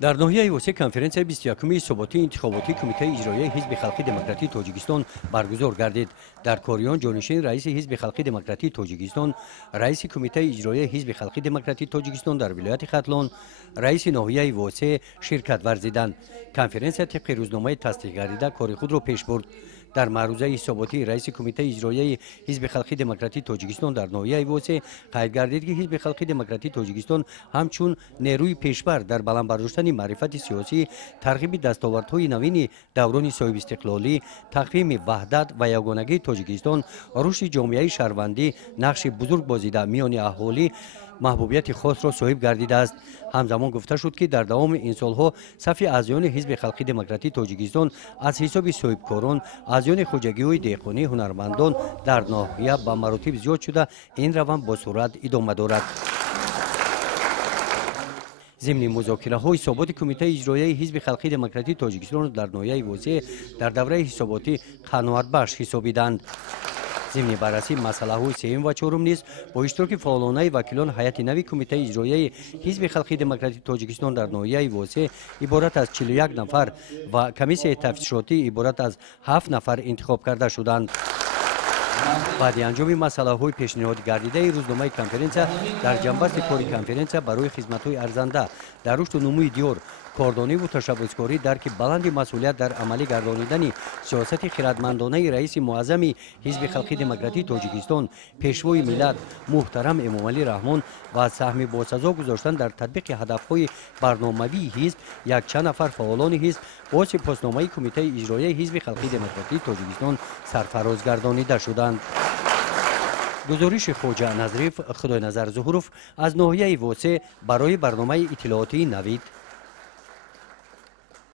дар ноҳияи восеъ конференсияи 21-уми суботии интихоботии Кумитаи иҷроияи Ҳизби Халқи Демократии Тоҷикистон баргузор гардид. Дар кори он ҷонишини раиси Ҳизби Халқи Демократии Тоҷикистон, раиси Кумитаи иҷроияи Ҳизби Халқи Демократии Тоҷикистон дар вилояти Хатлон, раиси ноҳияи восеъ ширкат варзиданд. Конференсия тибқи рӯзномаи тасдиқ гардида кори худро пеш бурд. дар маърузаи ҳисоботии раиси Кумитаи иҷроияи Ҳизби Халқи Демократии Тоҷикистон дар ноҳияи восеъ қайд гардид ки Ҳизби Халқи Демократии Тоҷикистон ҳамчун нерӯи пешбар дар баландбардоштани маърифати сиёсӣ, тарғиби дастовардҳои навини даврони соҳибистиқлолӣ, тақвими ваҳдат ва ягонагии Тоҷикистон, рушди ҷомеаи шаҳрвандӣ нақши бузург бозида миёни аҳолӣ маҳбубияти хосро соҳиб гардидааст. ҳамзамон гуфта шуд ки дар давоми ин солҳо сафи аъзоёни Ҳизби Халқи Демократии Тоҷикистон аз ҳисоби соҳибкорон, аъзоёни хуҷагиҳои деҳқонӣ, ҳунармандон дар ноҳия ба маротиб зиёд шуда, ин раванд босуръат идома дорад. зимни музокираҳои ҳисоботи Кумитаи иҷроияи Ҳизби Халқи Демократии Тоҷикистон дар ноҳияи восеъ дар давраи ҳисоботӣ қаноатбахш ҳисобиданд. зимни баррасии масъалаҳои сеюм ва чорум низ бо иштироки фаъолонаи вакилон ҳайати нави Кумитаи иҷроияи Ҳизби Халқи Демократии Тоҷикистон дар ноҳияи восеъ иборат аз 41 нафар ва комиссияи тафтишотӣ иборат аз 7 нафар интихоб карда шуданд. баъди анҷоми масъалаҳои пешниҳод гардидаи рӯзномаи конференсия дар ҷанбасти кори конференсия барои хизматҳои арзанда дар рушду нумӯи диёр, кордониву ташаббускорӣ, дарки баланди масъулият дар амалӣ гардонидани сиёсати хиратмандонаи раиси муаззами Ҳизби Халқи Демократии Тоҷикистон, пешвои миллат муҳтарам Эмомалӣ Раҳмон ва саҳми босазо гузоштан дар татбиқи ҳадафҳои барномавии ҳизб якчанд нафар фаъолони ҳизб бо сипосномаи Кумитаи иҷроияи Ҳизби Халқи Демократии Тоҷикистон сарфароз гардонида шуданд. гузориши Хоҷа Назриф, Худойназар Зуҳуров аз ноҳияи восеъ барои барномаи иттилоотии Навид.